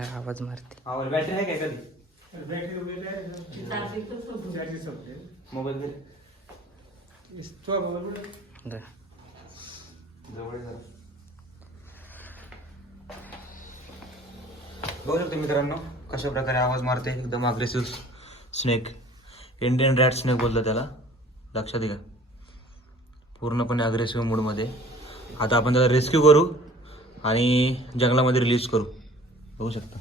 आवाज मारते आवर बॅटरी आहे काय कधी बॅटरी वगैरे आहे ना? चार्जिंग संपते. मोबाईल घरी इस- तुझा मोबाईल कुठे? दा. जवळ जरा. बघू शकतो मित्रांनो कशा प्रकारे आवाज मारते एकदम aggressive snake Indian rat snake बोलतो त्याला लक्षात घ्या पूर्णपणे अग्रेसिव्ह मूडमध्ये आता आपण त्याला रेस्क्यू करू आणि जंगलामध्ये रिलीज करू बघू शकता?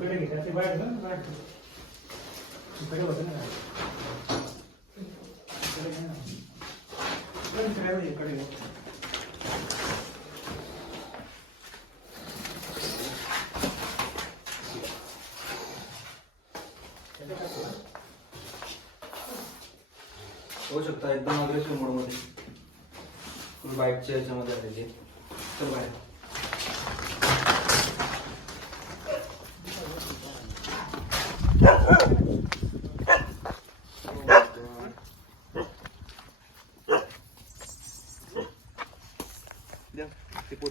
कडे घे. ते बाहेर ना, बाहेर. कडे होतं ना. कडे घे ना. कडे फिरायला ये, कडे घे. होऊ शकता एकदम अग्रेसिव्ह मोडमध्ये फुल बाईकच्या याच्यामध्ये आहे ते. चल बाहेर.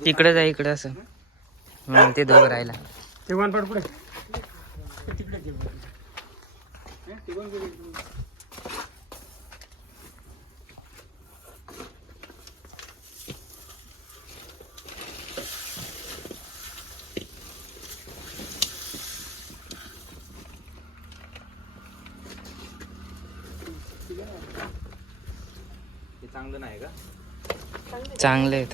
तिकडे जा इकडे असं. हम्म, ते दोघं राहिला. ते वानपाट पुढे. तिकडे घे. हे, ते कोण गेले? हे चांगलं नाही का? चांगले आहेत.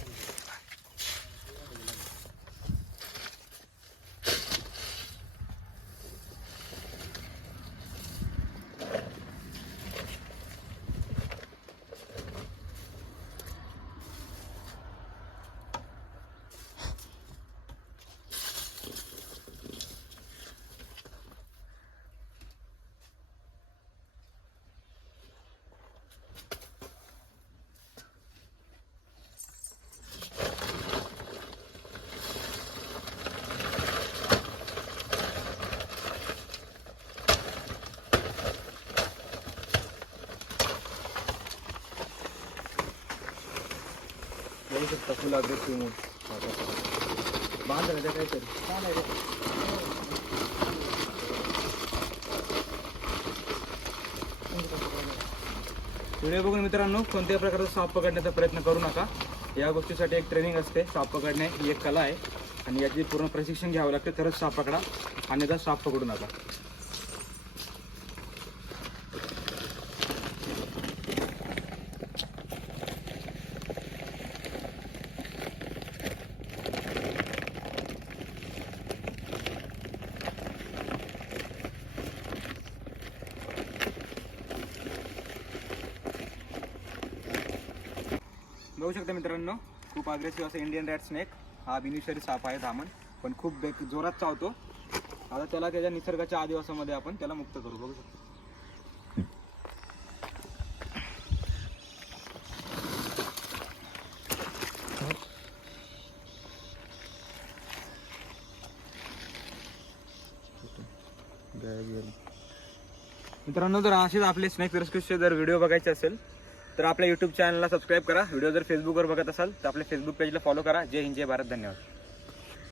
येऊ शकता फुल अग्रेसिव्ह मूड बांध त्या काहीतरी? व्हिडिओ बघून मित्रांनो कोणत्याही प्रकारचा साप पकडण्याचा प्रयत्न करू नका. या गोष्टीसाठी एक ट्रेनिंग असते. साप पकडणे ही एक कला आहे. आणि याची पूर्ण प्रशिक्षण घ्यावं लागते. तरच साप पकडा. अन्यथा साप पकडू नका. बघू शकता मित्रांनो खूप अग्रेसिव्ह असं इंडियन रॅट स्नेक हा बिनिशरी साप आहे धामण पण खूप बेक जोरात चावतो. आता त्याला त्याच्या निसर्गाच्या आदिवासामध्ये आपण त्याला मुक्त करू बघू शकतो. मित्रांनो जर असेच आपले स्नेक रेस्क्यूचे जर व्हिडिओ बघायचे असेल तर आपल्या यूट्यूब चॅनलला सबस्क्राईब करा. व्हिडिओ जर फेसबुकवर बघत असाल तर आपल्या फेसबुक पेजला फॉलो करा. जय हिंद जय भारत धन्यवाद.